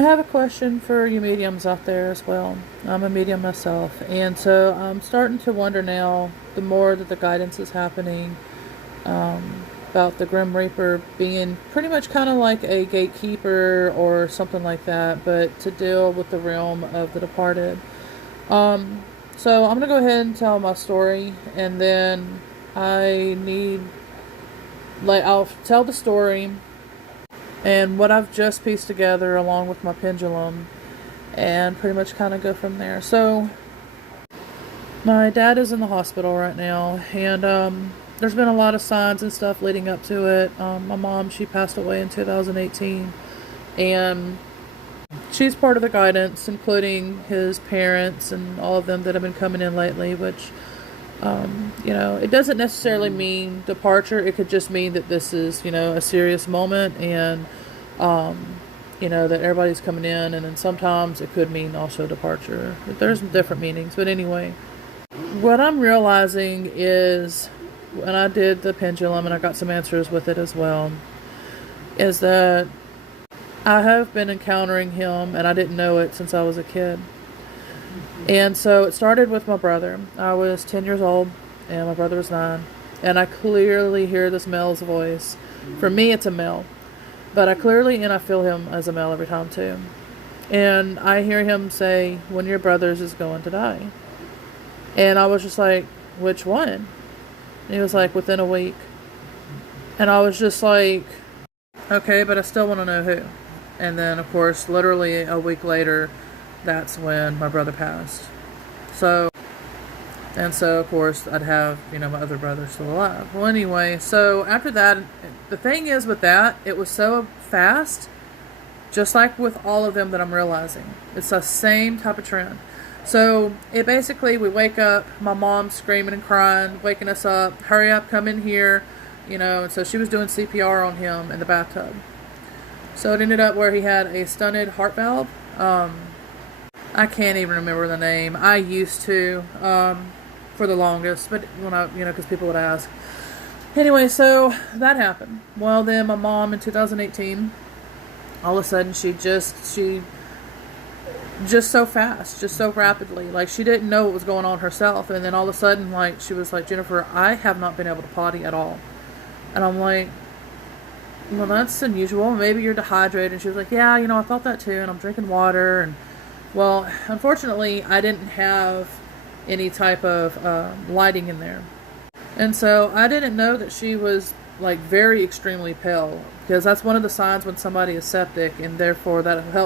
I have a question for you mediums out there as well. I'm a medium myself, and so I'm starting to wonder now, the more that the guidance is happening, about the Grim Reaper being pretty much kind of like a gatekeeper or something like that, but to deal with the realm of the departed. So I'm gonna go ahead and tell my story, and then I need, I'll tell the story and what I've just pieced together along with my pendulum, and pretty much kind of go from there. So, my dad is in the hospital right now, and there's been a lot of signs and stuff leading up to it. My mom, she passed away in 2018, and she's part of the guidance, including his parents and all of them that have been coming in lately, which, it doesn't necessarily mean departure. It could just mean that this is, a serious moment, and, that everybody's coming in, and then sometimes it could mean also departure. There's different meanings, but anyway, what I'm realizing is, when I did the pendulum, and I got some answers with it as well, is that I have been encountering him, and I didn't know it since I was a kid. And so it started with my brother. I was 10 years old, and my brother was 9. And I clearly hear this male's voice. For me, it's a male. But I feel him as a male every time, too. And I hear him say, "One of your brothers is going to die." And I was just like, "Which one?" And he was like, "Within a week." And I was just like, "Okay, but I still want to know who." And then, of course, literally a week later, that's when my brother passed. So, of course, I'd have, my other brother still alive. Well, anyway, so after that, the thing is with that, it was so fast, just like with all of them that I'm realizing. It's the same type of trend. So, it basically, we wake up, my mom's screaming and crying, waking us up, "Hurry up, come in here," and so she was doing CPR on him in the bathtub. So it ended up where he had a stunted heart valve. I can't even remember the name. I used to, for the longest, but when because people would ask. Anyway, so that happened. Well, then my mom in 2018, all of a sudden she just so fast, just so rapidly, like she didn't know what was going on herself, and then all of a sudden, like, she was like, "Jennifer, I have not been able to potty at all." And I'm like, "Well, that's unusual. Maybe you're dehydrated." And she was like, "Yeah, I thought that too, and I'm drinking water." And, well, unfortunately, I didn't have any type of lighting in there. And so I didn't know that she was, like, very extremely pale, because that's one of the signs when somebody is septic, and therefore that